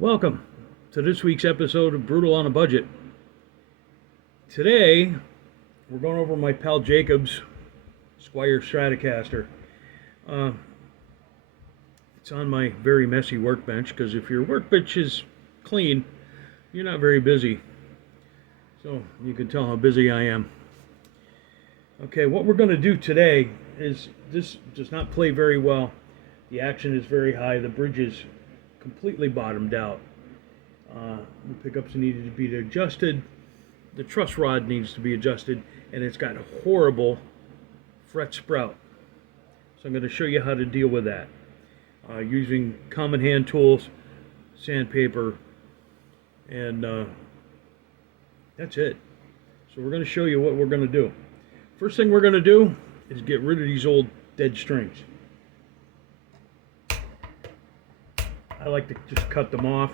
Welcome to this week's episode of Brutal on a Budget. Today, we're going over my pal Jacob's Squire Stratocaster. It's on my very messy workbench because if your workbench is clean, you're not very busy. So you can tell how busy I am. Okay, what we're going to do today is this does not play very well. The action is very high. The bridge is completely bottomed out. The pickups needed to be adjusted. The truss rod needs to be adjusted, and it's got a horrible fret sprout. So I'm going to show you how to deal with that using common hand tools, sandpaper, and that's it. So we're going to show you what we're going to do. First thing we're going to do is get rid of these old dead strings. I like to just cut them off.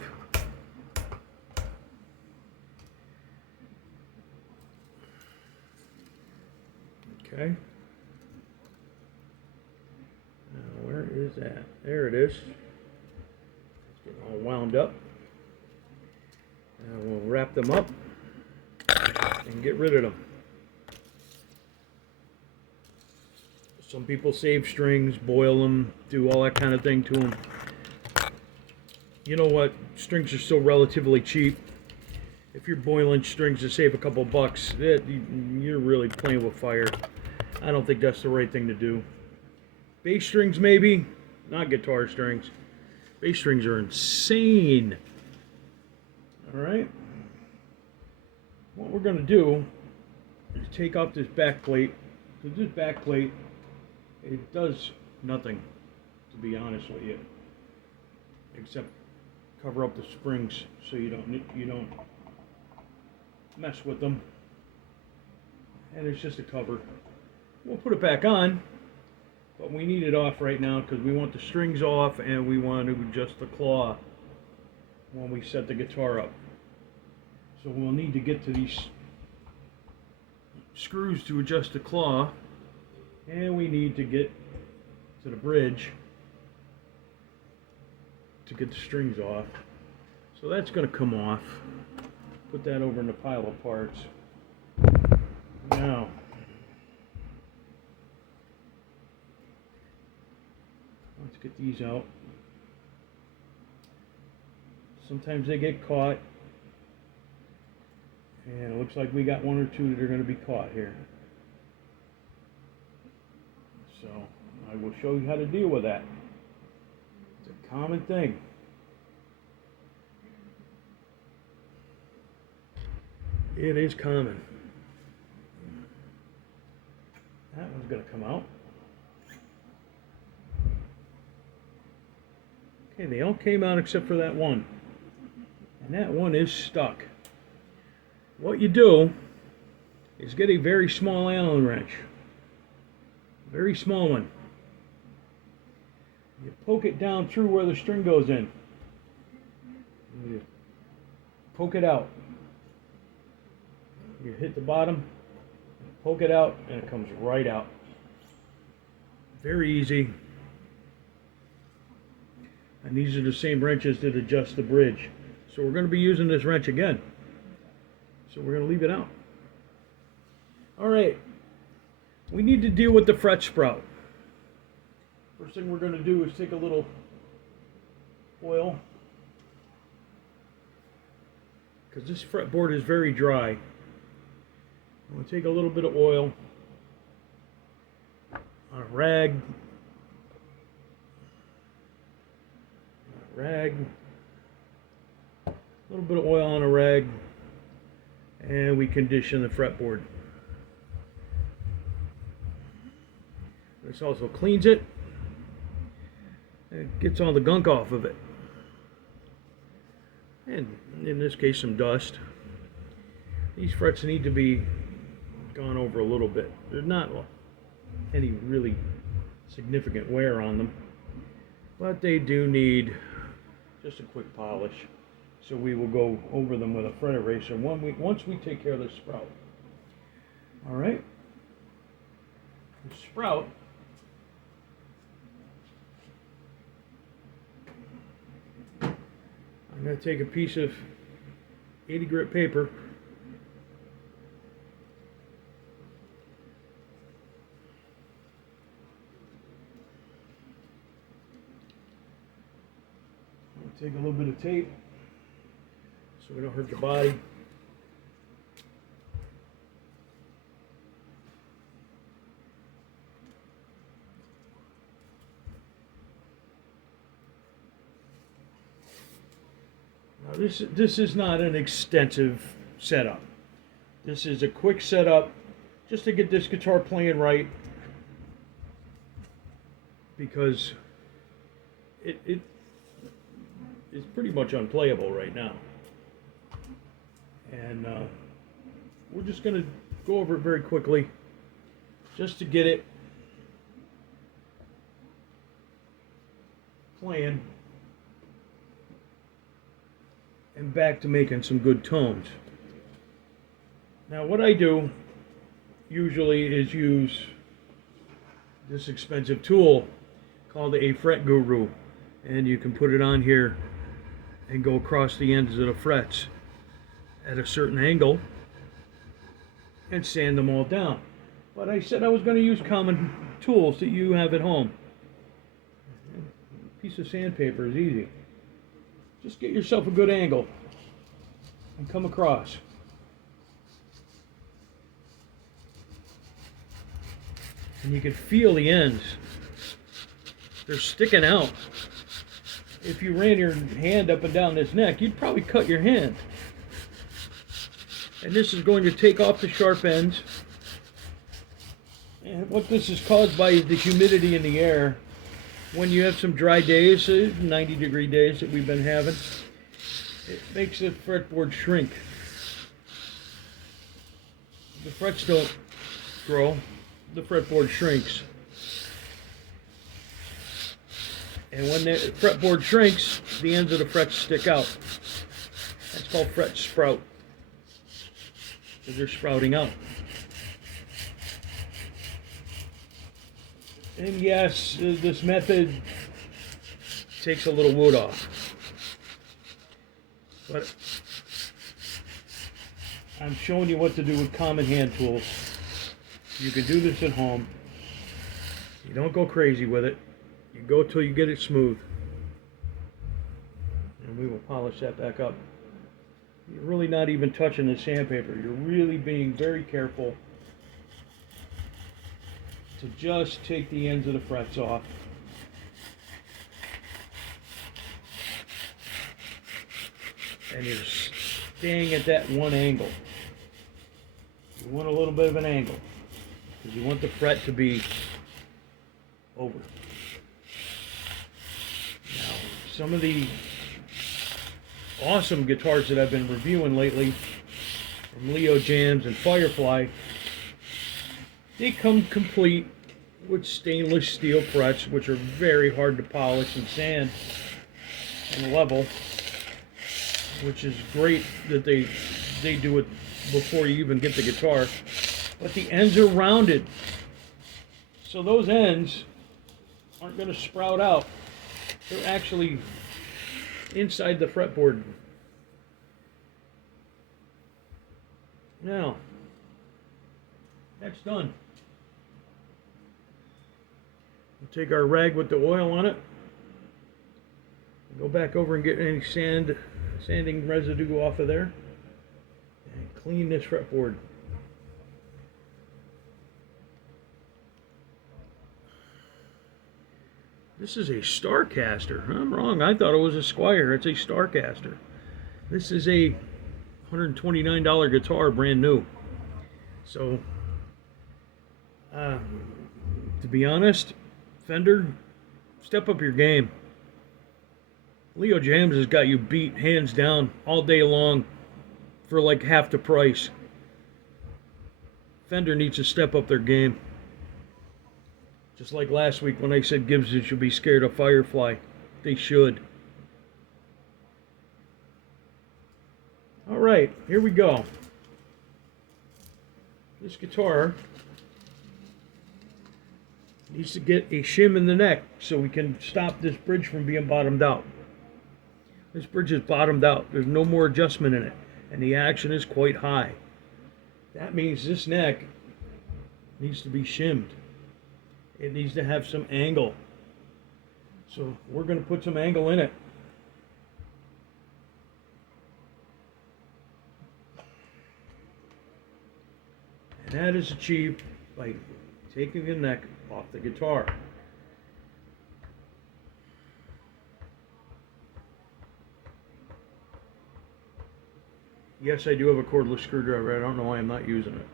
Okay. Now where is that? There it is. It's getting all wound up. Now we'll wrap them up and get rid of them. Some people save strings, boil them, do all that kind of thing to them. You know what? Strings are still relatively cheap. If you're boiling strings to save a couple bucks, you're really playing with fire. I don't think that's the right thing to do. Bass strings maybe, not guitar strings. Bass strings are insane. Alright? What we're going to do is take off this back plate. Because this back plate, it does nothing, to be honest with you, except cover up the springs so you don't mess with them. And it's just a cover. We'll put it back on, but we need it off right now because we want the strings off and we want to adjust the claw when we set the guitar up. So we'll need to get to these screws to adjust the claw, and we need to get to the bridge to get the strings off. So that's going to come off. Put that over in the pile of parts. Now, let's get these out. Sometimes they get caught, and it looks like we got one or two that are going to be caught here. So I will show you how to deal with that. It's a common thing. It is common. That one's going to come out. Okay, they all came out except for that one. And that one is stuck. What you do is get a very small Allen wrench. Very small one. You poke it down through where the string goes in. You poke it out. You hit the bottom, poke it out, and it comes right out. Very easy. And these are the same wrenches that adjust the bridge. So we're going to be using this wrench again. So we're going to leave it out. Alright. We need to deal with the fret sprout. First thing we're going to do is take a little oil, because this fretboard is very dry. I'm going to take a little bit of oil on a rag, a little bit of oil on a rag, and we condition the fretboard. This also cleans it. It gets all the gunk off of it. And in this case, some dust. These frets need to be gone over a little bit. There's not any really significant wear on them, but they do need just a quick polish. So we will go over them with a fret eraser once we take care of the sprout. All right. The sprout going to take a piece of 80 grit paper, take a little bit of tape so we don't hurt the body. Now this is not an extensive setup. This is a quick setup just to get this guitar playing right, because it is pretty much unplayable right now. And we're just going to go over it very quickly just to get it playing and back to making some good tones. Now what I do usually is use this expensive tool called a fret guru, and you can put it on here and go across the ends of the frets at a certain angle and sand them all down. But I said I was going to use common tools that you have at home. A piece of sandpaper is easy. Just get yourself a good angle and come across. And you can feel the ends. They're sticking out. If you ran your hand up and down this neck, you'd probably cut your hand. And this is going to take off the sharp ends. And what this is caused by is the humidity in the air. When you have some dry days, 90-degree days that we've been having, it makes the fretboard shrink. The frets don't grow, the fretboard shrinks. And when the fretboard shrinks, the ends of the frets stick out. That's called fret sprout, because they're sprouting out. And yes, this method takes a little wood off. But I'm showing you what to do with common hand tools. You can do this at home. You don't go crazy with it. You go till you get it smooth. And we will polish that back up. You're really not even touching the sandpaper. You're really being very careful to just take the ends of the frets off. And you're staying at that one angle. You want a little bit of an angle, because you want the fret to be over. Now, some of the awesome guitars that I've been reviewing lately from Leo Jams and Firefly, they come complete with stainless steel frets, which are very hard to polish and sand and level, which is great that they do it before you even get the guitar. But the ends are rounded, so those ends aren't going to sprout out. They're actually inside the fretboard. Now, that's done. We'll take our rag with the oil on it, go back over and get any sanding residue off of there, and clean this fretboard. This is a Starcaster. I'm wrong. I thought it was a Squire. It's a Starcaster. This is a $129 guitar, brand new. So, to be honest, Fender, step up your game. Leo Jams has got you beat hands down all day long for like half the price. Fender needs to step up their game. Just like last week when I said Gibson should be scared of Firefly. They should. Alright, here we go. This guitar needs to get a shim in the neck so we can stop this bridge from being bottomed out. This bridge is bottomed out. There's no more adjustment in it, and the action is quite high. That means this neck needs to be shimmed. It needs to have some angle. So we're going to put some angle in it. And that is achieved by taking the neck off the guitar. Yes, I do have a cordless screwdriver. I don't know why I'm not using it.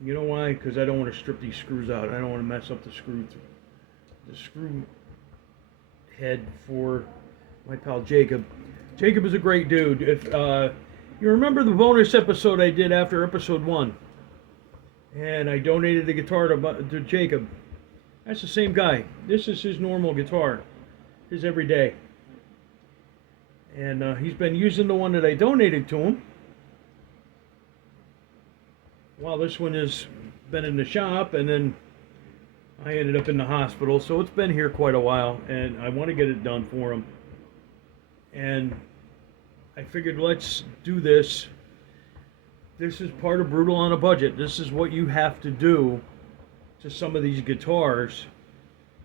You know why? Because I don't want to strip these screws out. I don't want to mess up the screw head for my pal Jacob. Jacob is a great dude. If you remember the bonus episode I did after episode 1, and I donated the guitar to Jacob. That's the same guy. This is his normal guitar, his everyday. And he's been using the one that I donated to him. Well, this one has been in the shop, and then I ended up in the hospital. So it's been here quite a while, and I want to get it done for him. And I figured, let's do this. This is part of Brutal on a Budget. This is what you have to do to some of these guitars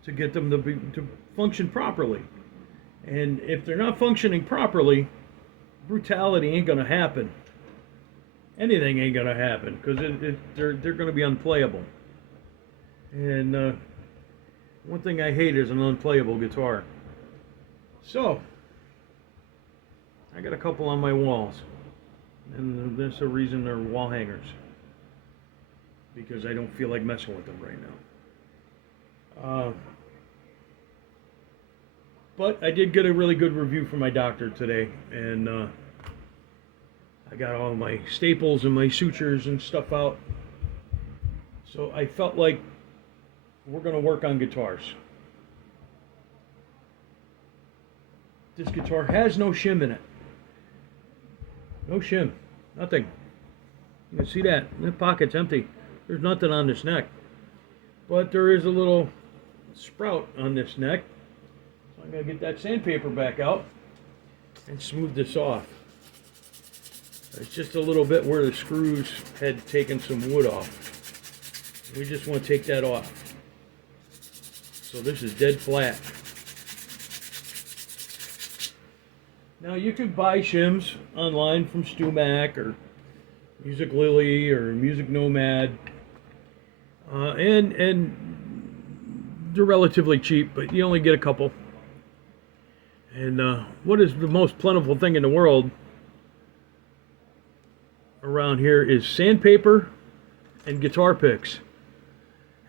to get them to function properly. And if they're not functioning properly, brutality ain't going to happen. Anything ain't going to happen, because they're going to be unplayable. And one thing I hate is an unplayable guitar. So I got a couple on my walls, and there's a reason they're wall hangers, because I don't feel like messing with them right now. But I did get a really good review from my doctor today, and I got all my staples and my sutures and stuff out. So I felt like we're going to work on guitars. This guitar has no shim in it. No shim. Nothing. You can see that. The pocket's empty. There's nothing on this neck. But there is a little sprout on this neck. So I'm going to get that sandpaper back out and smooth this off. It's just a little bit where the screws had taken some wood off. We just want to take that off. So this is dead flat. Now you can buy shims online from StewMac or Music Lily or Music Nomad, and they're relatively cheap, but you only get a couple. And what is the most plentiful thing in the world around here is sandpaper and guitar picks.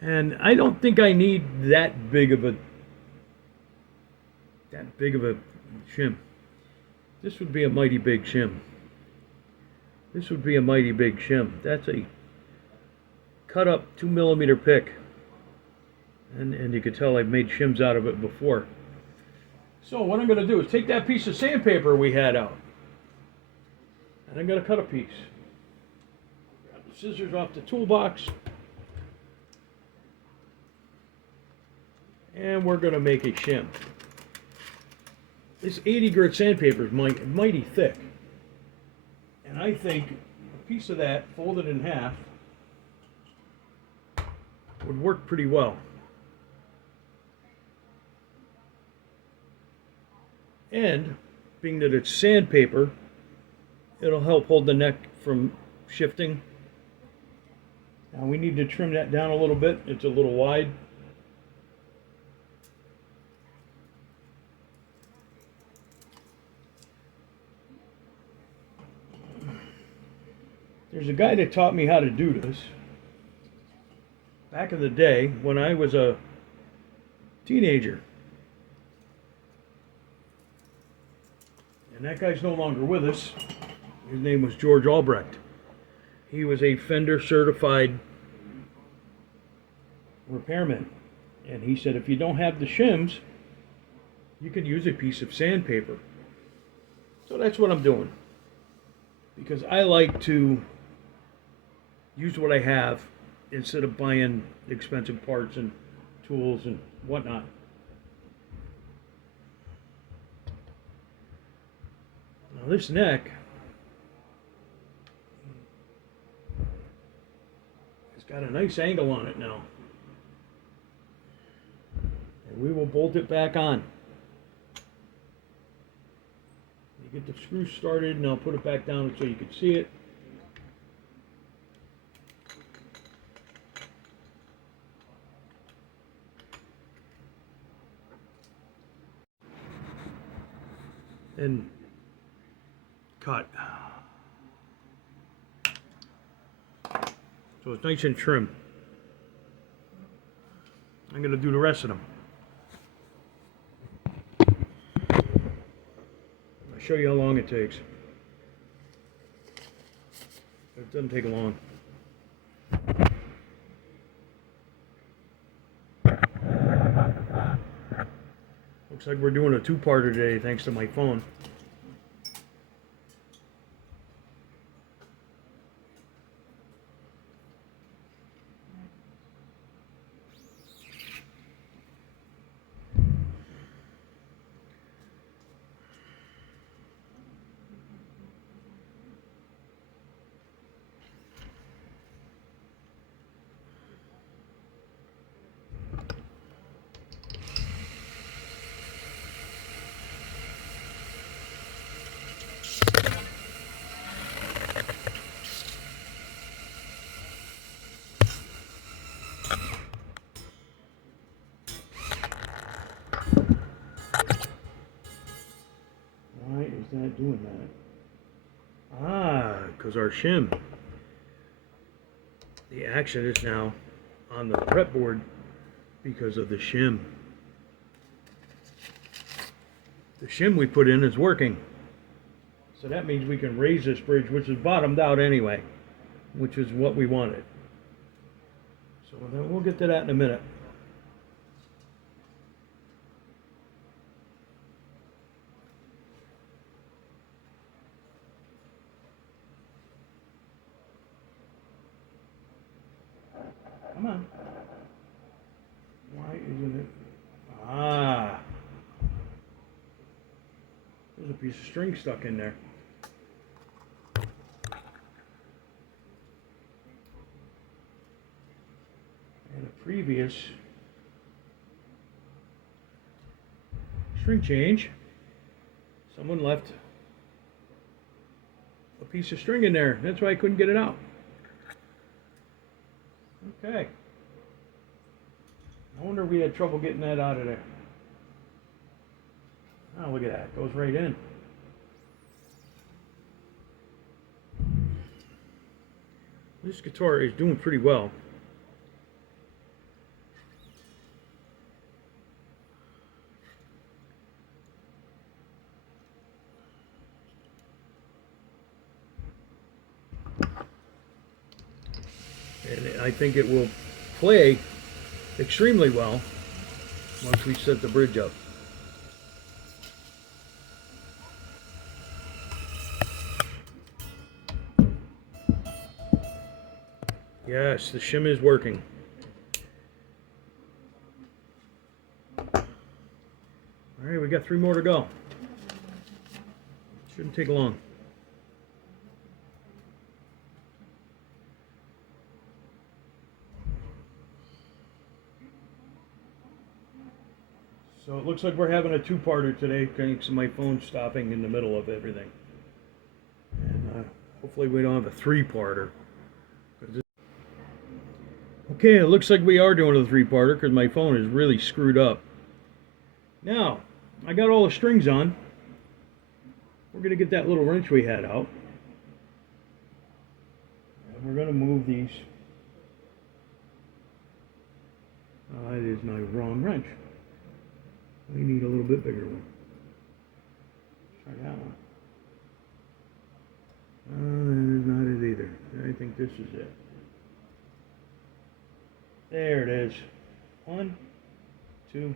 And I don't think I need that big of a shim. This would be a mighty big shim. This would be a mighty big shim. That's a cut up 2mm pick. And you can tell I've made shims out of it before. So what I'm going to do is take that piece of sandpaper we had out, and I'm going to cut a piece. Grab the scissors off the toolbox, and we're going to make a shim. This 80 grit sandpaper is mighty thick, and I think a piece of that folded in half would work pretty well. And being that it's sandpaper, it'll help hold the neck from shifting. Now we need to trim that down a little bit. It's a little wide. There's a guy that taught me how to do this back in the day when I was a teenager. And that guy's no longer with us. His name was George Albrecht. He was a Fender certified repairman. And he said if you don't have the shims, you can use a piece of sandpaper. So that's what I'm doing. Because I like to use what I have instead of buying expensive parts and tools and whatnot. this neck has got a nice angle on it now. And we will bolt it back on. You get the screw started and I'll put it back down so you can see it. And cut. So it's nice and trim. I'm going to do the rest of them. I'll show you how long it takes. It doesn't take long. Looks like we're doing a two-parter today thanks to my phone. Why is that doing that? Ah, because our shim, the action is now on the fretboard because of the shim. The shim we put in is working. So that means we can raise this bridge, which is bottomed out anyway, which is what we wanted. So then we'll get to that in a minute. Come on. Why isn't it? Ah. There's a piece of string stuck in there. And a previous string change, someone left a piece of string in there. That's why I couldn't get it out. Okay. I wonder if we had trouble getting that out of there. Oh, look at that. It goes right in. This guitar is doing pretty well. And I think it will play extremely well once we set the bridge up. Yes, the shim is working. Alright, we got 3 more to go. Shouldn't take long. So it looks like we're having a two-parter today, thanks to my phone stopping in the middle of everything. And hopefully we don't have a three-parter. Okay, it looks like we are doing a three-parter because my phone is really screwed up. Now, I got all the strings on. We're going to get that little wrench we had out. And we're going to move these. It is my wrong wrench. We need a little bit bigger one. Try that one. That is not it either. I think this is it. There it is. 1, 2,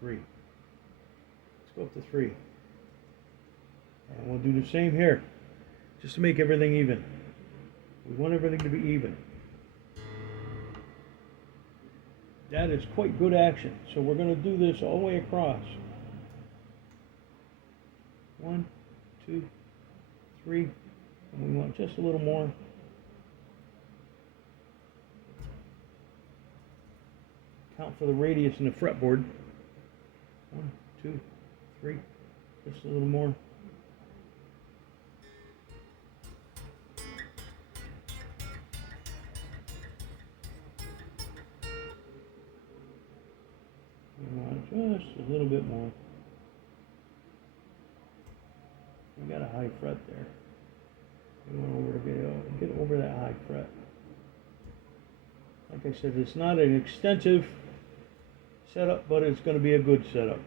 3. Let's go up to 3. And we'll do the same here, just to make everything even. We want everything to be even. That is quite good action. So we're going to do this all the way across. 1, 2, 3, and we want just a little more. Count for the radius in the fretboard. 1, 2, 3, just a little more. We want just a little bit more. We got a high fret there. We want to get over that high fret. Like I said, it's not an extensive setup, but it's going to be a good setup.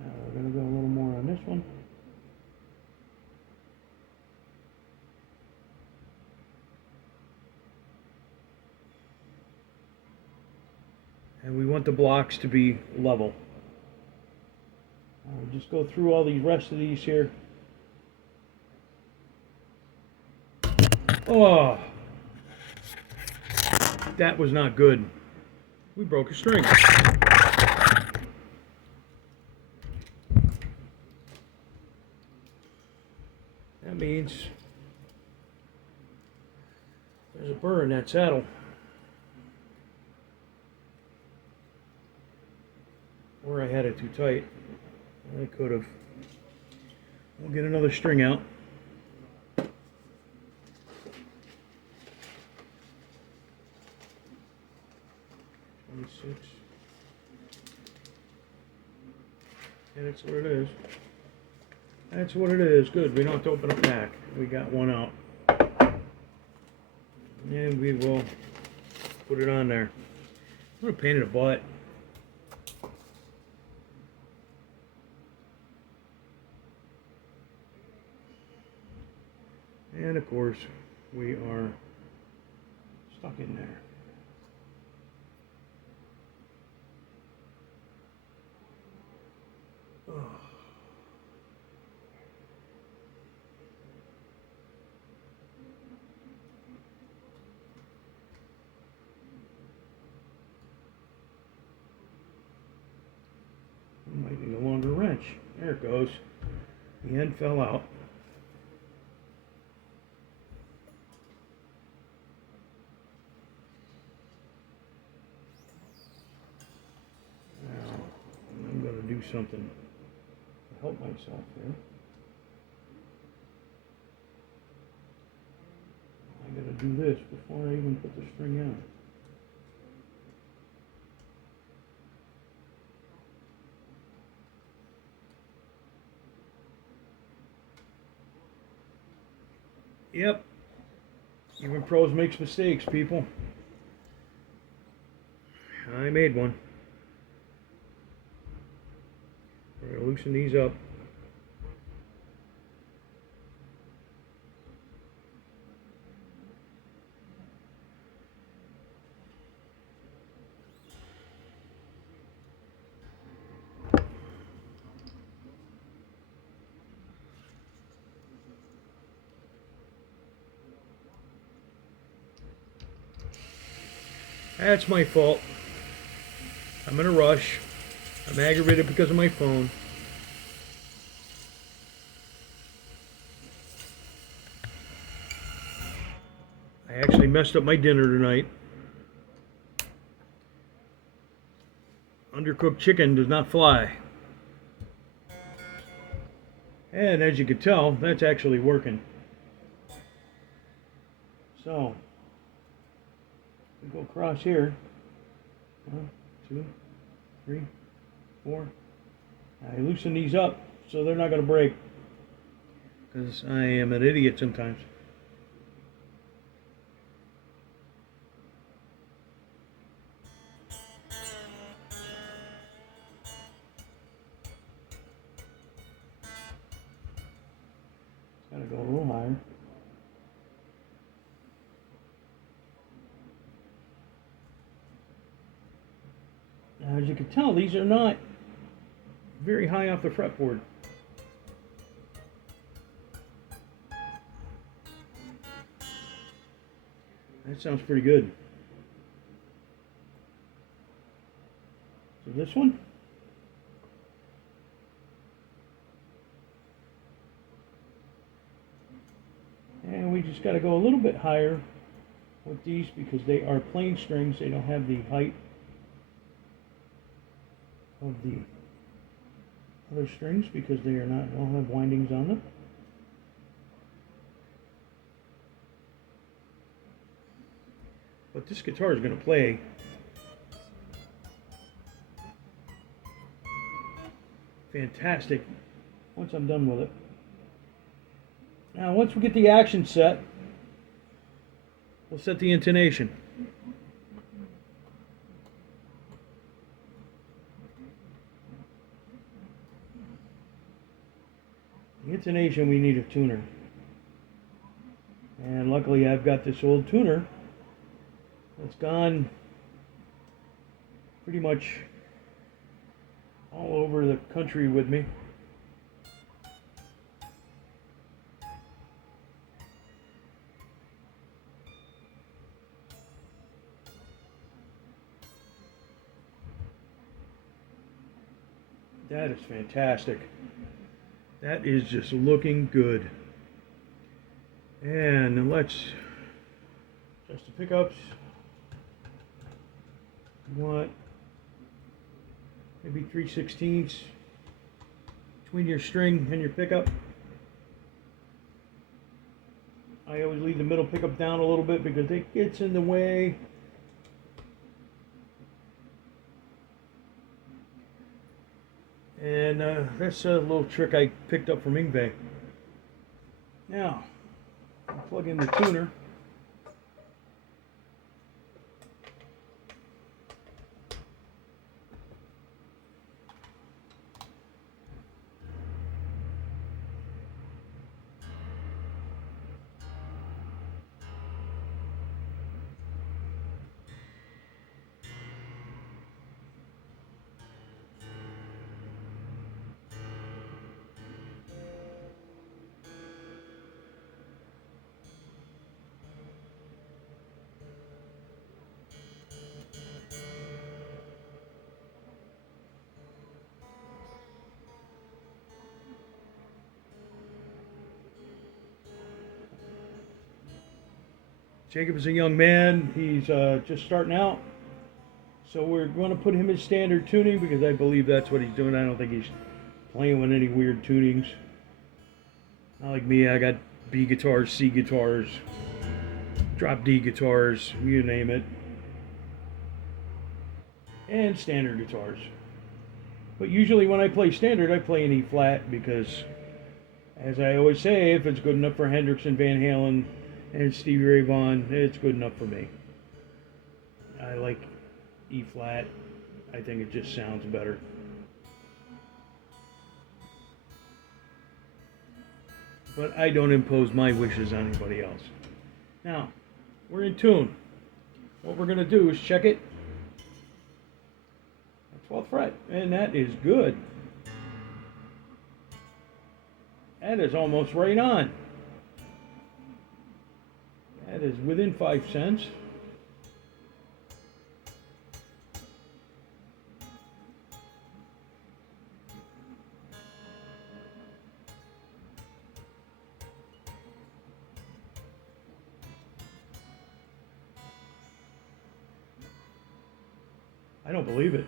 Now we're going to go a little more on this one. And we want the blocks to be level. We'll just go through all the rest of these here. Oh, that was not good. We broke a string. That means there's a burr in that saddle. Or I had it too tight. I could have. We'll get another string out. 26. And that's what it is. That's what it is. Good. We don't have to open a pack. We got one out. And we will put it on there. What a pain in the butt. And of course, we are stuck in there. Oh. We might need a longer wrench. There it goes. The end fell out. Now, I'm going to do something to help myself here. I got to do this before I even put the string on. Yep. Even pros makes mistakes, people. I made one. We're going to loosen these up. That's my fault. I'm in a rush. I'm aggravated because of my phone. I actually messed up my dinner tonight. Undercooked chicken does not fly. And as you can tell, that's actually working. So, we go across here. 1, 2, 3, 4. I loosen these up so they're not going to break, because I am an idiot sometimes. It's got to go a little higher. Now, as you can tell, these are not very high off the fretboard. That sounds pretty good. So this one, . just got to go a little bit higher with these because they are plain strings. They don't have the height of the other strings because they don't have windings on them. But this guitar is going to play fantastic once I'm done with it. Now, once we get the action set, we'll set the intonation. The intonation, we need a tuner. And luckily I've got this old tuner that's gone pretty much all over the country with me. That is fantastic. That is just looking good. And let's adjust the pickups. You want maybe 3/16 between your string and your pickup. I always leave the middle pickup down a little bit because it gets in the way. And that's a little trick I picked up from Ingve. Now, I'll plug in the tuner. Jacob is a young man. He's just starting out. So we're going to put him in standard tuning because I believe that's what he's doing. I don't think he's playing with any weird tunings. Not like me, I got B guitars, C guitars, drop D guitars, you name it. And standard guitars. But usually when I play standard, I play in E flat because, as I always say, if it's good enough for Hendrix and Van Halen and Stevie Ray Vaughan, it's good enough for me. I like E flat. I think it just sounds better. But I don't impose my wishes on anybody else. Now, we're in tune. What we're going to do is check it. 12th fret, and that is good. That is almost right on. That is within 5 cents. I don't believe it.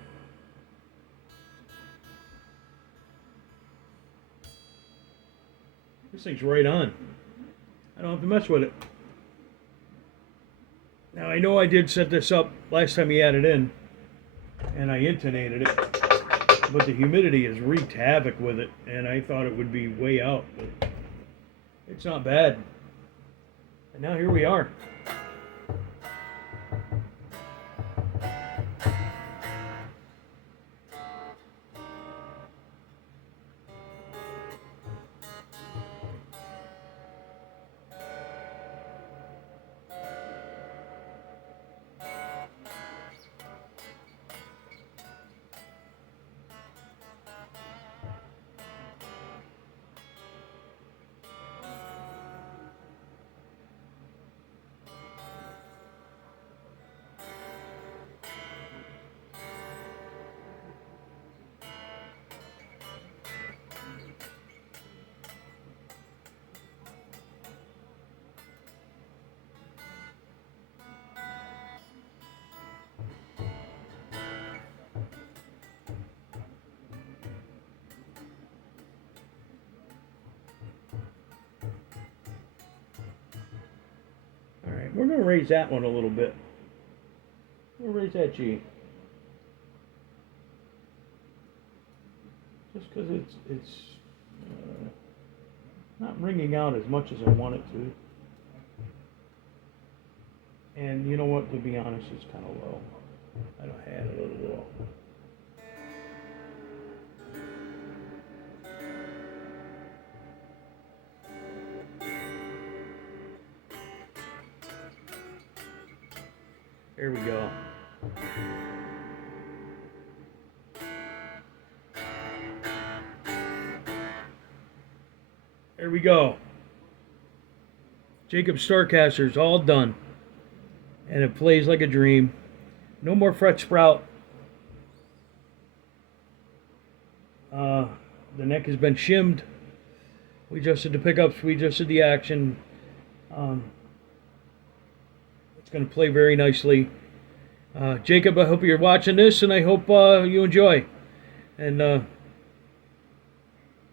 This thing's right on. I don't have to mess with it. Now I know I did set this up last time he had it in, and I intonated it, but the humidity has wreaked havoc with it, and I thought it would be way out, but it's not bad. And now here we are. We're going to raise that one a little bit. We'll raise that G. Just because it's not ringing out as much as I want it to. And you know what, to be honest, it's kind of low. I don't have it a little low. There we go. There we go. Jacob Starcaster's all done. And it plays like a dream. No more fret sprout. The neck has been shimmed. We adjusted the pickups. We adjusted the action. It's going to play very nicely. Jacob, I hope you're watching this, and I hope you enjoy. And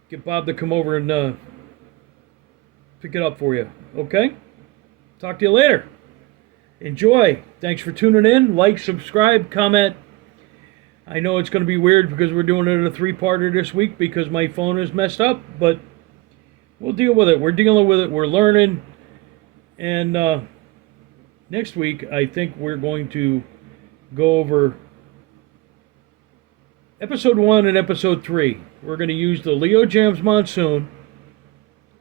get Bob to come over and pick it up for you. Okay? Talk to you later. Enjoy. Thanks for tuning in. Like, subscribe, comment. I know it's going to be weird because we're doing it in a three-parter this week because my phone is messed up, but we'll deal with it. We're dealing with it. We're learning. And next week, I think we're going to go over episode 1 and episode 3. We're going to use the Leo Jams Monsoon,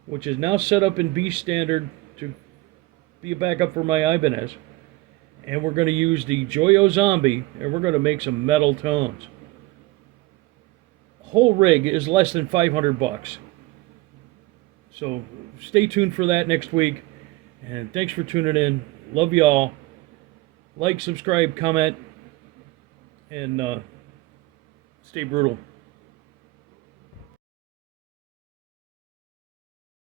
which is now set up in B standard to be a backup for my Ibanez. And we're going to use the Joyo Zombie, and we're going to make some metal tones. Whole rig is less than $500. So stay tuned for that next week. And thanks for tuning in. Love y'all. Like, subscribe, comment, and stay brutal.